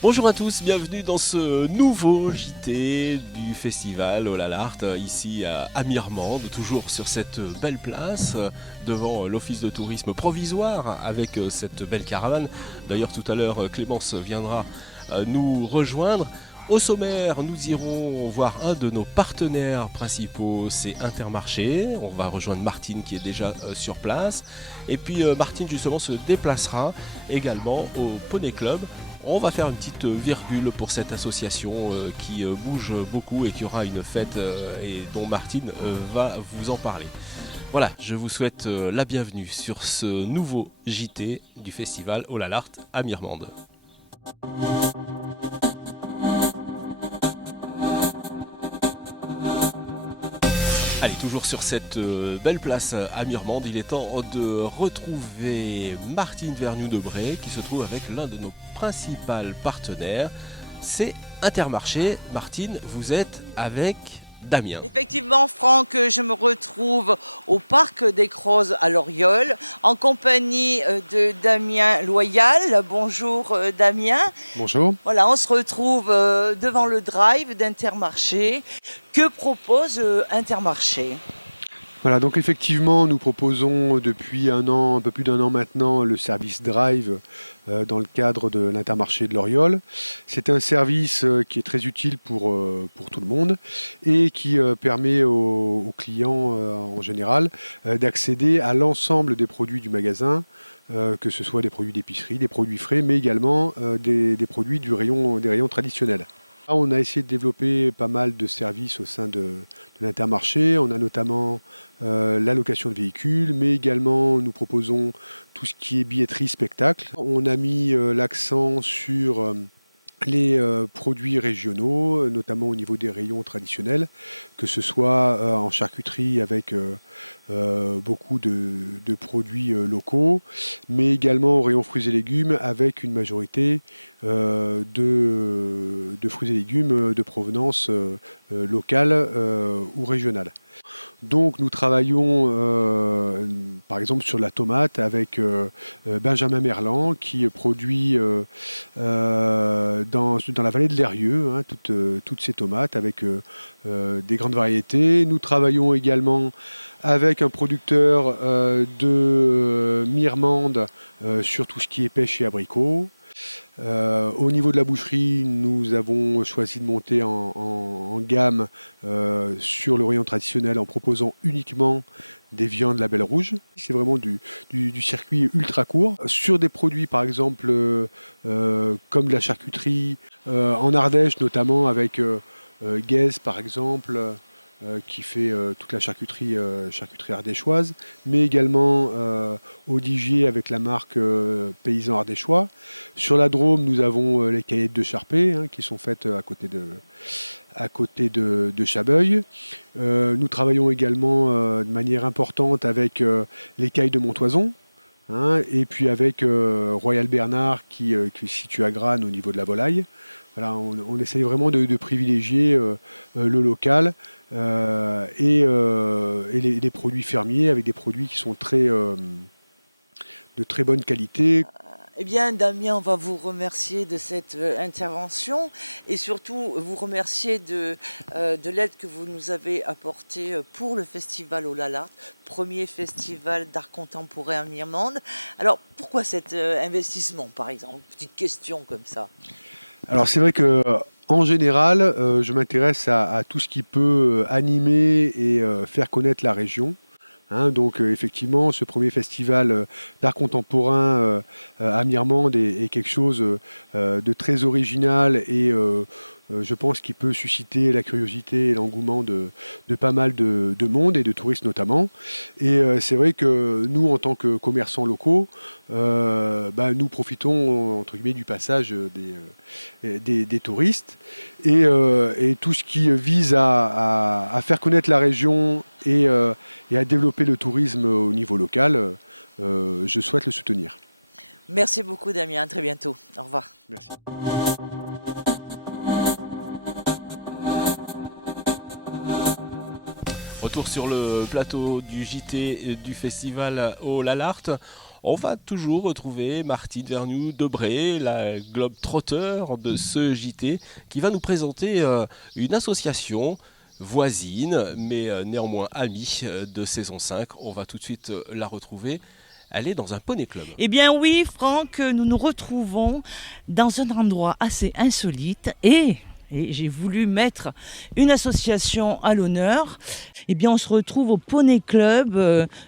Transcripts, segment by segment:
Bonjour à tous, bienvenue dans ce nouveau JT du festival Olalart, ici à Mirmande, toujours sur cette belle place, devant l'office de tourisme provisoire, avec cette belle caravane. D'ailleurs tout à l'heure Clémence viendra nous rejoindre. Au sommaire, nous irons voir un de nos partenaires principaux, c'est Intermarché. On va rejoindre Martine qui est déjà sur place. Et puis Martine justement se déplacera également au Poney Club. On va faire une petite virgule pour cette association qui bouge beaucoup et qui aura une fête et dont Martine va vous en parler. Voilà, je vous souhaite la bienvenue sur ce nouveau JT du festival Olalart à Mirmande. Allez, toujours sur cette belle place à Mirmande, il est temps de retrouver Martine Vergnoux-Debré qui se trouve avec l'un de nos principaux partenaires, c'est Intermarché. Martine, vous êtes avec Damien. Effectivement, Franck, je me retrouve au Parc des Crozes à Loriol en compagnie de Damien Loyal. Bonjour Damien. Bonjour. Voilà, on se retrouve devant le drive d'Intermarché. Que propose Intermarché ? Voilà, donc effectivement, nous proposons depuis un an, un peu plus d'un an maintenant, le service Drive dans le cadre de l'Intermarché de Loriol. C'est un service qui est très utile pour tout le monde et qui permet aux clients en général d'accéder à l'ensemble des produits du magasin, que ce soit des produits d'épicerie, des produits frais, mais également des produits des rayons traditionnels. On a essayé de développer pas mal de services au sein de l'Intermarché. On a notamment la location de véhicules, mais également nous proposons tout ce qui est billetterie spectacle. On a mis l'accent sur les produits régionaux, notamment au niveau des rayons traditionnels, que ce soit en charcuterie avec beaucoup de produits locaux, mais également au rayon fruits et légumes avec une majorité de fruits et légumes de provenance locale ou régionale. Donc nous travaillons par exemple sur la tomate avec Benjamin Merlan qui produit dans la vallée de l'Eyrieux toutes ces tomates avec des grandes variétés. Nous travaillons également avec un producteur de Mirmande sur tout ce qui est pêche et abricots. Au niveau de la boucherie, nous avons choisi de monter en gamme sur le rayon traditionnel en proposant uniquement des viandes label rouge. C'est vraiment du circuit ultra court. Sur des produits par exemple comme de la charcuterie, en Ardèche notamment avec Guez par exemple, qui fait toute la charcuterie ardéchoise, mais également Odigier avec la marque Paysan Ardéchois. Sur la Drôme, nous avons les caillettes de Charpé qui sont faites à côté de Chabeuil. Nous travaillons également de manière importante avec les cailles de Montoison. Et puis avec Royal Bernard qui est situé à Grane au niveau de la volaille. Voilà, on essaye vraiment de privilégier le local et les produits fermiers avec des produits qui sont de très bonne qualité. Eh bien, Damien, on va vous remercier de cette intervention et surtout vous remercier de l'aide que vous nous avez apportée pour le festival Olalart, premier festival d'art contemporain à Mirmande. Alors, pourquoi cet investissement, par exemple? Petite question comme ça. Alors, c'est vrai que en général, je m'intéresse à tout ce qui peut animer et faire connaître la région. Donc effectivement, ce premier festival d'art contemporain à Mirmande est quelque chose de très original et je pense qu'il peut susciter la curiosité et l'engouement de pas mal de monde et de touristes notamment. Et c'est vrai que nous, en tant que commerçants locaux, nous profitons entre guillemets du passage des touristes et tout ce qui vise à faire connaître la région et à développer le tourisme au niveau local, je souhaite le soutenir. Merci beaucoup Damien, à très bientôt. Au revoir. Merci. retour sur le plateau du JT du festival au Lalarte. On va toujours retrouver Martine Vergnoux-Debré, la globe-trotter de ce JT, qui va nous présenter une association voisine, mais néanmoins amie de saison 5. On va tout de suite la retrouver. Elle est dans un poney club. Eh bien oui, Franck, nous nous retrouvons dans un endroit assez insolite et j'ai voulu mettre une association à l'honneur. Eh bien, on se retrouve au Poney Club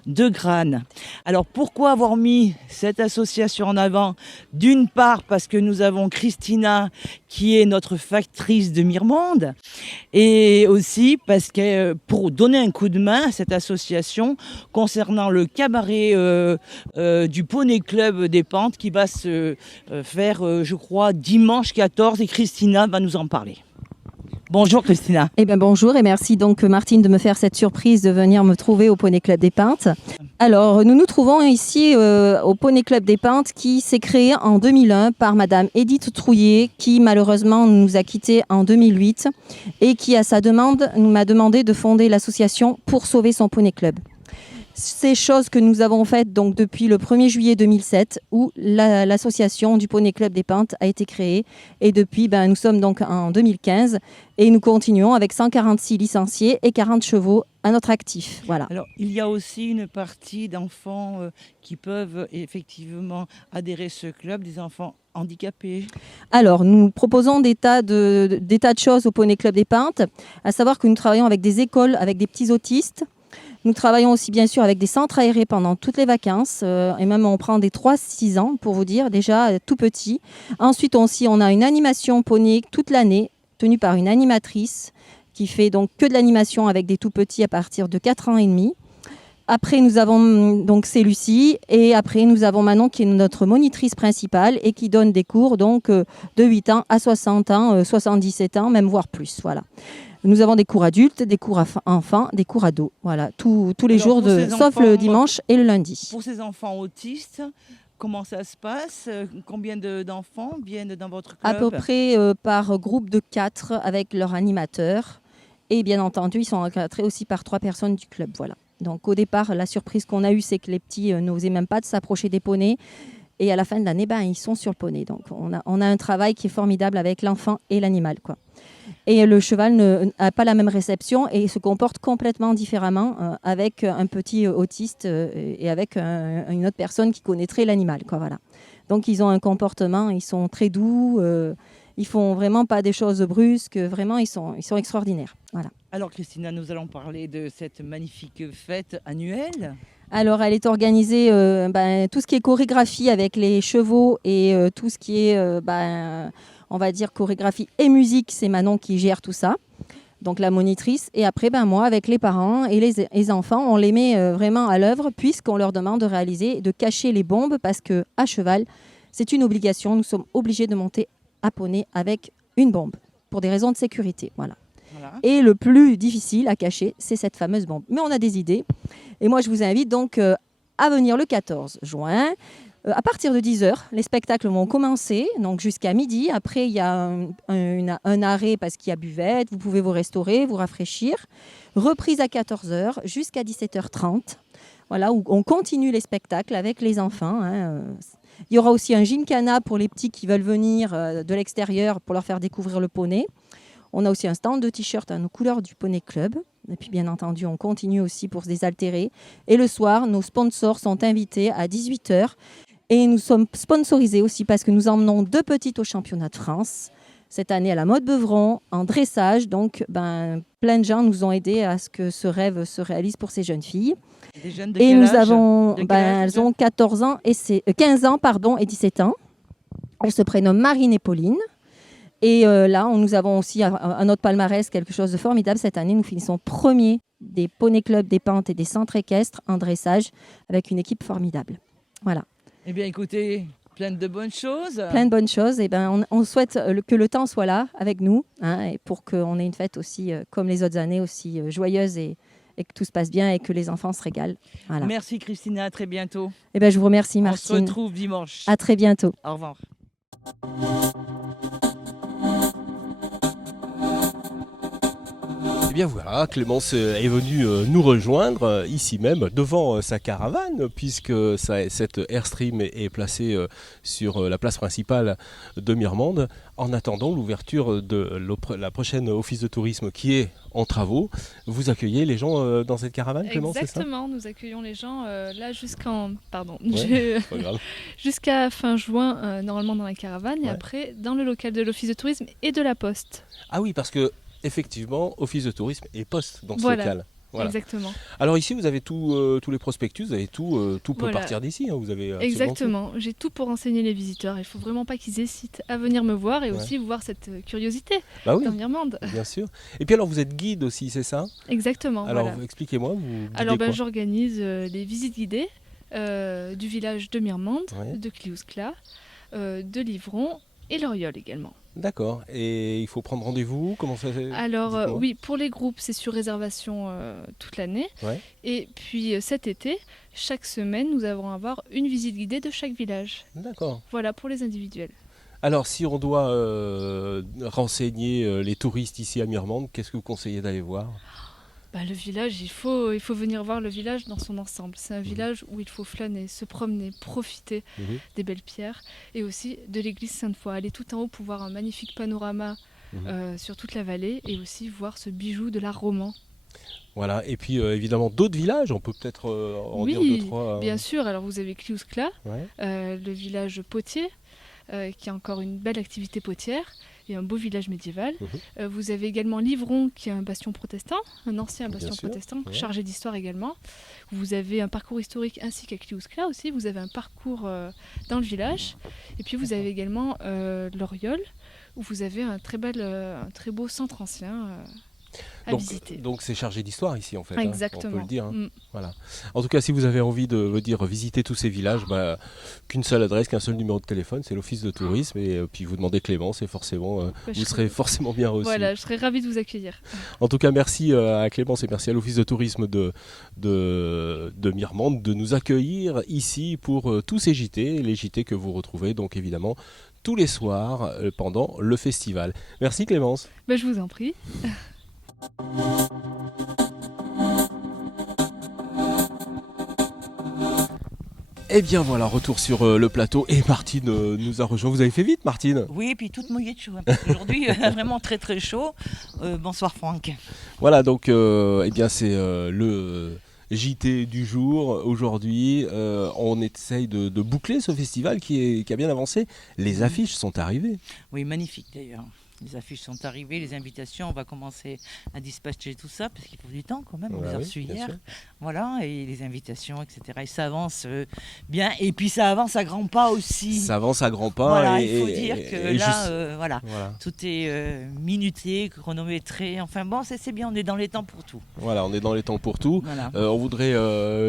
de Grane. Alors, pourquoi avoir mis cette association en avant? D'une part, parce que nous avons Christina, qui est notre factrice de Mirmonde, et aussi parce que pour donner un coup de main à cette association concernant le cabaret du Poney Club des Pentes qui va se faire, je crois, dimanche 14, et Christina va nous en parler. Bonjour Christina. Eh bien bonjour et merci donc Martine de me faire cette surprise de venir me trouver au Poney Club des Pentes. Alors nous nous trouvons ici au Poney Club des Pentes qui s'est créé en 2001 par Madame Edith Trouillet qui malheureusement nous a quittés en 2008 et qui à sa demande m'a demandé de fonder l'association pour sauver son Poney Club. Ces choses que nous avons faites donc depuis le 1er juillet 2007 où l'association du Poney Club des Pentes a été créée et depuis nous sommes donc en 2015 et nous continuons avec 146 licenciés et 40 chevaux à notre actif. Voilà. Alors il y a aussi une partie d'enfants qui peuvent effectivement adhérer à ce club, des enfants handicapés. Alors nous proposons des tas de choses au Poney Club des Pentes, à savoir que nous travaillons avec des écoles, avec des petits autistes. Nous travaillons aussi bien sûr avec des centres aérés pendant toutes les vacances et même on prend des 3-6 ans pour vous dire déjà tout petit. Ensuite aussi on a une animation poney toute l'année tenue par une animatrice qui fait donc que de l'animation avec des tout petits à partir de 4 ans et demi. Après nous avons donc c'est Lucie et après nous avons Manon qui est notre monitrice principale et qui donne des cours donc de 8 ans à 60 ans, 77 ans même voire plus. Voilà. Nous avons des cours adultes, des cours enfants, des cours ados. Voilà, tous les jours, sauf le dimanche et le lundi. Pour ces enfants autistes, comment ça se passe? Combien d'enfants viennent dans votre club? À peu près par groupe de 4 avec leur animateur. Et bien entendu, ils sont encadrés aussi par 3 personnes du club. Voilà. Donc au départ, la surprise qu'on a eue, c'est que les petits n'osaient même pas de s'approcher des poneys. Et à la fin de l'année, ils sont sur le poney. Donc on a un travail qui est formidable avec l'enfant et l'animal, quoi. Et le cheval n'a pas la même réception et se comporte complètement différemment avec un petit autiste et avec une autre personne qui connaîtrait l'animal, quoi, voilà. Donc ils ont un comportement, ils sont très doux, ils font vraiment pas des choses brusques, vraiment ils sont extraordinaires. Voilà. Alors Christina, nous allons parler de cette magnifique fête annuelle. Alors, elle est organisée, tout ce qui est chorégraphie avec les chevaux et tout ce qui est, on va dire, chorégraphie et musique, c'est Manon qui gère tout ça, donc la monitrice. Et après, moi, avec les parents et les enfants, on les met vraiment à l'œuvre puisqu'on leur demande de réaliser, de cacher les bombes parce qu'à cheval, c'est une obligation. Nous sommes obligés de monter à poney avec une bombe pour des raisons de sécurité. Voilà. Et le plus difficile à cacher, c'est cette fameuse bombe. Mais on a des idées. Et moi, je vous invite donc à venir le 14 juin. À partir de 10h, les spectacles vont commencer, donc jusqu'à midi. Après, il y a un arrêt parce qu'il y a buvette. Vous pouvez vous restaurer, vous rafraîchir. Reprise à 14h jusqu'à 17h30. Voilà, où on continue les spectacles avec les enfants. Il y aura aussi un gymkhana pour les petits qui veulent venir de l'extérieur pour leur faire découvrir le poney. On a aussi un stand de t-shirts à nos couleurs du Poney Club. Et puis, bien entendu, on continue aussi pour se désaltérer. Et le soir, nos sponsors sont invités à 18h. Et nous sommes sponsorisés aussi parce que nous emmenons 2 petites au championnat de France. Cette année, à la Mode Beuvron, en dressage. Donc, plein de gens nous ont aidés à ce que ce rêve se réalise pour ces jeunes filles. Des jeunes de et quel nous âge? avons, elles ont 14 ans et 15 ans et 17 ans. Elles se prénomment Marine et Pauline. Et là, nous avons aussi à notre palmarès quelque chose de formidable. Cette année, nous finissons premier des Poney Club des Pentes et des centres équestres en dressage avec une équipe formidable. Voilà. Eh bien, écoutez, plein de bonnes choses. Plein de bonnes choses. Et on souhaite que le temps soit là avec nous et pour qu'on ait une fête aussi, comme les autres années, aussi joyeuse et que tout se passe bien et que les enfants se régalent. Voilà. Merci Christina, à très bientôt. Je vous remercie Martine. On se retrouve dimanche. À très bientôt. Au revoir. Eh bien voilà, Clémence est venue nous rejoindre ici même devant sa caravane puisque cette Airstream est placée sur la place principale de Mirmande en attendant l'ouverture de la prochaine office de tourisme qui est en travaux. Vous accueillez les gens dans cette caravane, Clémence, c'est ça ? Exactement, nous accueillons les gens là Ouais, pas grave. jusqu'à fin juin normalement dans la caravane et Ouais. après dans le local de l'office de tourisme et de la poste. Ah oui, parce que effectivement, office de tourisme et poste dans ce Voilà. local. Voilà. Exactement. Alors ici, vous avez tous les prospectus, vous avez tout peut Voilà. partir d'ici. Hein, vous avez absolument Exactement, j'ai tout pour enseigner les visiteurs. Il faut vraiment pas qu'ils hésitent à venir me voir et Ouais. aussi voir cette curiosité tout. Bah oui, dans Mirmande. bien sûr. Et puis alors, vous êtes guide aussi, c'est ça ? Exactement. Alors, voilà. expliquez-moi, vous guidez Alors quoi ? j'organise les visites guidées du village de Mirmande, Ouais. de Cliouscla, de Livron et l'Oriol également. D'accord. Et il faut prendre rendez-vous ? Comment ça fait ? Alors Dites-moi. oui, pour les groupes, c'est sur réservation toute l'année. Ouais. Et puis cet été, chaque semaine, nous allons avoir une visite guidée de chaque village. D'accord. Voilà pour les individuels. Alors, si on doit renseigner les touristes ici à Mirmande, qu'est-ce que vous conseillez d'aller voir ? Le village, il faut venir voir le village dans son ensemble. C'est un village où il faut flâner, se promener, profiter des belles pierres et aussi de l'église Sainte-Foy. Aller tout en haut pour voir un magnifique panorama sur toute la vallée et aussi voir ce bijou de l'art roman. Voilà. Et puis, évidemment, d'autres villages. On peut peut-être en dire deux, trois. Bien sûr. Alors, vous avez Cliouscla, Ouais. le village potier, qui a encore une belle activité potière et un beau village médiéval. Vous avez également Livron, qui est un bastion protestant, un ancien Bien bastion sûr, protestant, ouais. chargé d'histoire également. Vous avez un parcours historique ainsi qu'à Cliouscla aussi. Vous avez un parcours dans le village. Et puis vous avez également l'Oriol, où vous avez un très beau centre ancien à visiter. Donc c'est chargé d'histoire ici en fait. Hein, Exactement. on peut le dire. Hein. Mm. Voilà. En tout cas, si vous avez envie de venir visiter tous ces villages, qu'une seule adresse, qu'un seul numéro de téléphone, c'est l'office de tourisme. Et puis vous demandez Clémence et forcément, je vous serez forcément bien reçu. Voilà, je serais ravie de vous accueillir. En tout cas, merci à Clémence et merci à l'office de tourisme de Mirmande de nous accueillir ici pour tous ces JT, les JT que vous retrouvez donc évidemment tous les soirs pendant le festival. Merci Clémence. Je vous en prie. Et bien voilà, retour sur le plateau et Martine nous a rejoint. Vous avez fait vite Martine ? Oui, et puis toute mouillée de chaud. Hein, parce qu'aujourd'hui, vraiment très très chaud. Bonsoir Franck. Voilà, donc eh bien c'est le JT du jour. Aujourd'hui, on essaye de boucler ce festival qui a bien avancé. Les affiches sont arrivées. Oui, magnifique d'ailleurs. Les affiches sont arrivées, les invitations, on va commencer à dispatcher tout ça, parce qu'il faut du temps quand même, on les a reçues bien hier. sûr. Voilà, et les invitations, etc. Et ça avance bien, et puis ça avance à grands pas aussi. Ça avance à grands pas. Voilà, et, il faut et- dire et que là, juste- voilà, Voilà. tout est minuté, chronométré. Enfin bon, c'est bien, on est dans les temps pour tout. Voilà, on est dans les temps pour tout. Voilà. On voudrait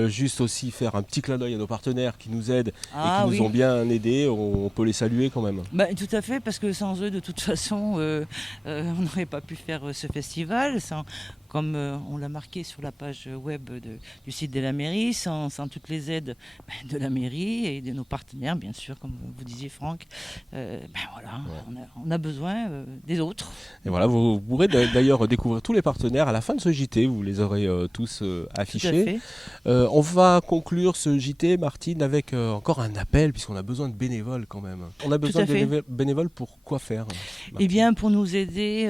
juste aussi faire un petit clin d'œil à nos partenaires qui nous aident Ah et qui oui. nous ont bien aidés. On peut les saluer quand même. Tout à fait, parce que sans eux, de toute façon, on n'aurait pas pu faire ce festival. Comme on l'a marqué sur la page web du site de la mairie, sans toutes les aides de la mairie et de nos partenaires, bien sûr, comme vous disiez Franck, voilà, on a besoin des autres. Et voilà, vous pourrez d'ailleurs découvrir tous les partenaires à la fin de ce JT. Vous les aurez tous Tout à affichés. fait. On va conclure ce JT, Martine, avec encore un appel, puisqu'on a besoin de bénévoles quand même. On a besoin à de fait. bénévoles pour quoi faire Eh Martine bien, pour nous aider,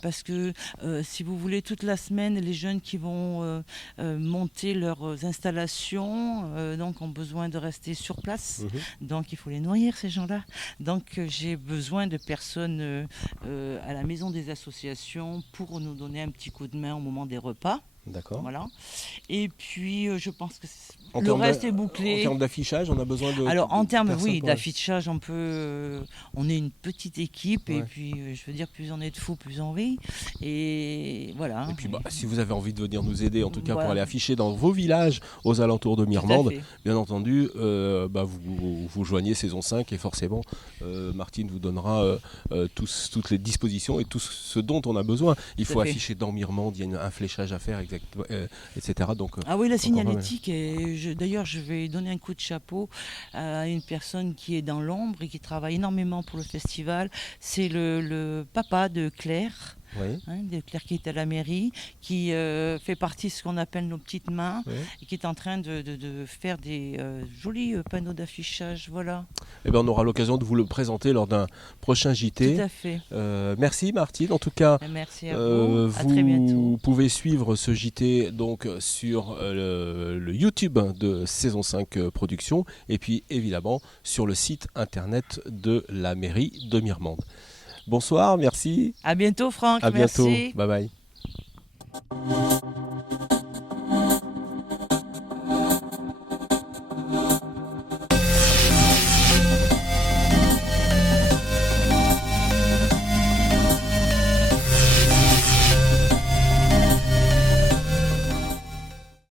parce que si vous voulez, toute la semaine, les jeunes qui vont monter leurs installations, donc ont besoin de rester sur place. Donc, il faut les nourrir, ces gens-là. Donc, j'ai besoin de personnes à la maison des associations pour nous donner un petit coup de main au moment des repas. D'accord. Voilà. Et puis, je pense que En le termes reste d'a- est En bouclé. termes d'affichage, on a besoin de. Alors en termes personnes pour- d'affichage, on est une petite équipe et Ouais. puis je veux dire plus on est de fous, plus on rit et voilà. Et puis si vous avez envie de venir nous aider, en tout cas pour Voilà. aller afficher dans vos villages aux alentours de Tout à Mirmande, fait. bien entendu, vous joignez saison 5 et forcément Martine vous donnera toutes les dispositions et tout ce dont on a besoin. Il Tout à faut fait. afficher dans Mirmande, il y a un fléchage à faire, etc. Donc, Ah oui, la Encore signalétique, d'ailleurs je vais donner un coup de chapeau à une personne qui est dans l'ombre et qui travaille énormément pour le festival, c'est le papa de Claire. Oui. de Claire qui est à la mairie, qui fait partie de ce qu'on appelle nos petites mains, Oui. et qui est en train de faire des jolis panneaux d'affichage. Voilà. Eh ben, on aura l'occasion de vous le présenter lors d'un prochain JT. Tout à fait. Merci Martine. En tout cas, Merci à vous. À très bientôt. vous pouvez suivre ce JT donc sur le YouTube de Saison 5 Productions et puis évidemment sur le site internet de la mairie de Mirmande. Bonsoir, merci. À bientôt Franck. À bientôt. Merci. Bye bye.